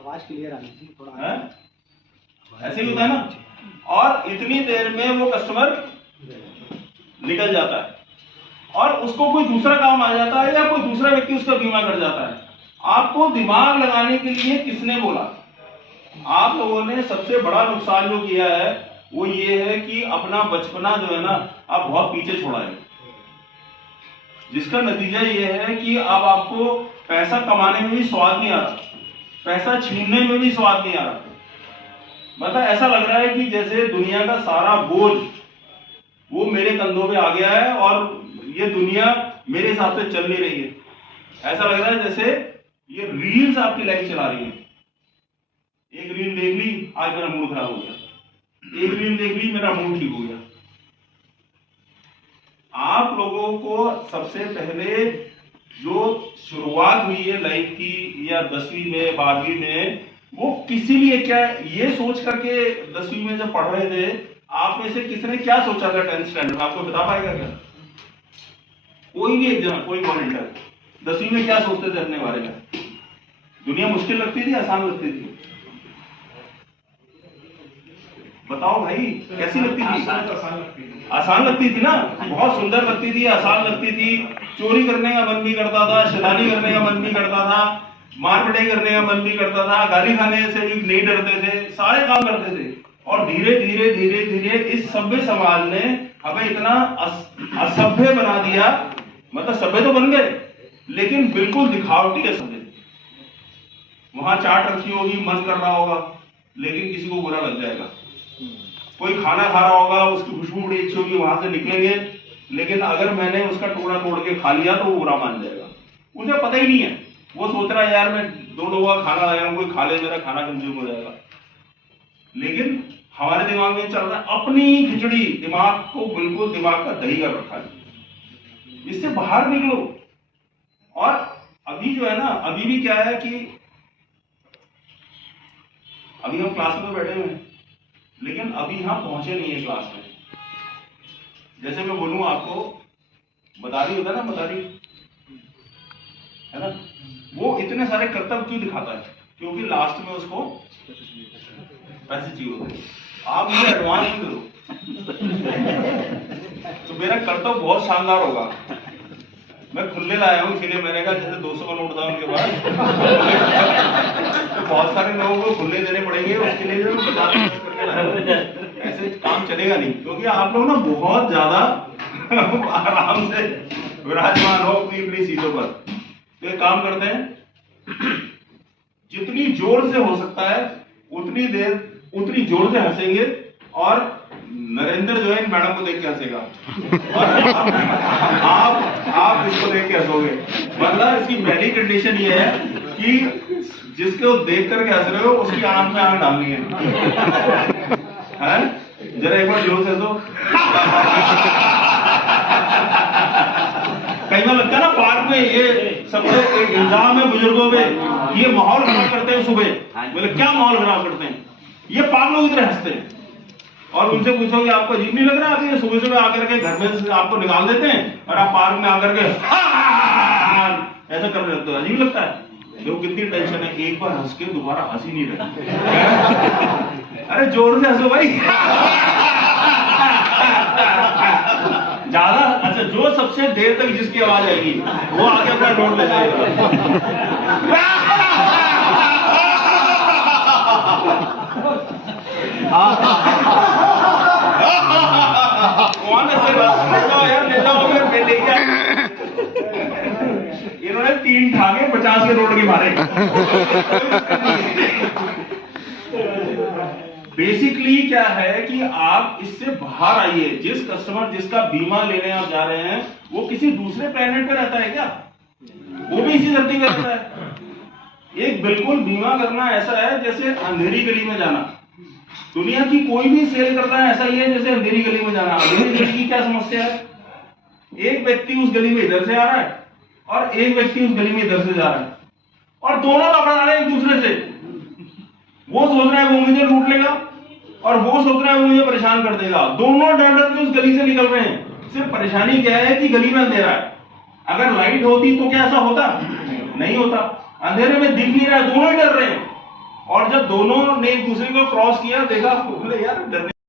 आवाज क्लियर आनी चाहिए थोड़ा। ऐसे ही होता है ना। और इतनी देर में वो कस्टमर निकल जाता है और उसको कोई दूसरा काम आ जाता है या कोई दूसरा व्यक्ति उसका बीमा कर जाता है। आपको दिमाग लगाने के लिए किसने बोला? आप लोगों ने सबसे बड़ा नुकसान जो किया है वो ये है कि अपना बचपना जो है ना आप बहुत पीछे छोड़ा है, जिसका नतीजा ये है कि अब आपको पैसा कमाने में भी स्वाद नहीं आ रहा, पैसा छीनने में भी स्वाद नहीं आ रहा। मतलब ऐसा लग रहा है कि जैसे दुनिया का सारा बोझ वो मेरे कंधों पे आ गया है और ये दुनिया मेरे हिसाब से चल नहीं रही है। ऐसा लग रहा है जैसे ये रील्स आपकी लाइफ चला रही है। एक रील देख ली, आज मेरा मूड खराब हो गया, एक रील देख ली, मेरा मूड ठीक हो गया। आप लोगों को सबसे पहले जो शुरुआत हुई है लाइफ की या 10वीं में 12वीं में, वो किसी लिए क्या ये सोच करके 10वीं में जब पढ़ रहे थे, आप में से किसने क्या सोचा था 10th स्टैंडर्ड में? आपको बता पाएगा क्या? कोई भी एक जन, कोई वॉलंटियर 10वीं में क्या सोचते थे अपने बारे में? दुनिया मुश्किल लगती थी, आसान लगती थी? बताओ भाई, कैसी लगती थी? आसान लगती थी ना, बहुत सुंदर लगती थी, आसान लगती थी। चोरी करने का मन भी करता था, शैतानी करने का मन भी करता था, मार पिटाई करने का मन भी करता था, गाली खाने से भी नहीं डरते थे, सारे काम करते थे। और धीरे धीरे धीरे धीरे इस सभ्य समाज ने हमें इतना असभ्य बना दिया। मतलब सभ्य तो बन गए लेकिन बिल्कुल दिखावटी है सभ्य। वहां चाट रखी होगी, मन कर रहा होगा, लेकिन किसी को बुरा लग जाएगा। कोई खाना खा रहा होगा, उसकी खुशबू बड़ी अच्छी होगी, वहां से निकलेंगे, लेकिन अगर मैंने उसका टुकड़ा तोड़ के खा लिया तो वो बुरा मान जाएगा। मुझे पता ही नहीं है, वो सोच रहा है यार मैं 2 लोगों का खाना लाया हूं, कोई खा ले, मेरा खाना कंज्यूम हो जाएगा। लेकिन हमारे दिमाग में चल रहा है अपनी खिचड़ी, दिमाग को बिल्कुल दिमाग का दही कर रखा है। इससे बाहर निकलो। और अभी जो है ना, अभी भी क्या है कि अभी हम क्लास में बैठे हुए हैं, लेकिन अभी हम पहुंचे नहीं है क्लास में। जैसे मैं बोलूं आपको, मदारी होता है ना, मदारी है ना, वो इतने सारे कर्तव्य क्यों दिखाता है? क्योंकि लास्ट में उसको पैसे चाहिए होते हैं। आप मुझे एडवांस में दो तो मेरा कर्तव्य बहुत शानदार होगा। मैं खुले लाया हूं, इसीलिए मैंने कहा जैसे 200 का नोट था उनके पास तो बहुत सारे लोगों को खुले देने पड़ेंगे, उसके लिए जो 50 करके लाया हूं। ऐसे काम चलेगा नहीं, क्योंकि आप लोग ना बहुत ज्यादा आराम से विराजमान हो अपनी अपनी सीटों पर। तो एक काम करते हैं, जितनी जोर से हो सकता है उतनी जोर से हंसेंगे, और नरेंद्र जो है इन मैडम को देख के हंसेगा और आप इसको देख के हंसोगे। मतलब इसकी पहली कंडीशन ये है कि जिसको देख करके हंस रहे हो उसकी आंख में आंख डालनी है। जरा एक बार जोर से हंसो। कई बार लगता है ना पार्क में, ये सब एक इंतजाम है बुजुर्गों में, ये माहौल खराब करते हैं सुबह। बोले क्या माहौल खराब करते हैं? ये पागल लोग इतने हंसते हैं। और उनसे पूछोगे आपको अजीब नहीं लग रहा? आप ये सुबह सुबह आकर के घर में से आपको निकाल देते हैं और आप पार्क में आकर के ऐसा कर रहे हो, अजीब लगता है? देखो कितनी टेंशन है, एक बार हंस के दोबारा हंस ही नहीं रहे। अरे जोर से हंसो भाई। ज्यादा अच्छा, जो सबसे देर तक जिसकी आवाज आएगी वो आगे अपना नोट ले जाएगा। इन्होंने 3 ठाके 50 के नोट के मारे। बेसिकली क्या है कि आप इससे बाहर आइए। जिस कस्टमर जिसका बीमा लेने आप जा रहे हैं वो किसी दूसरे प्लेनेट पे रहता है क्या? वो भी इसी धरती पे रहता है। एक बिल्कुल बीमा करना ऐसा है जैसे अंधेरी गली में जाना। दुनिया की कोई भी सेल करना है ऐसा ही है जैसे अंधेरी गली में जाना। अंधेरी गली की क्या समस्या है? एक व्यक्ति उस गली में इधर से आ रहा है और एक व्यक्ति उस गली में इधर से जा रहा है, और दोनों लड़ रहे हैं एक दूसरे से। वो सोच रहा है वो मुझे लूट लेगा और वो सोच रहा है वो मुझे परेशान कर देगा। दोनों डर डर के उस गली से निकल रहे हैं। सिर्फ परेशानी क्या है कि गली में अंधेरा है। अगर लाइट होती तो क्या ऐसा होता? नहीं होता। अंधेरे में दिख नहीं रहा है, दोनों ही डर रहे हैं। और जब दोनों ने एक दूसरे को क्रॉस किया, देखा, बोले यार डरने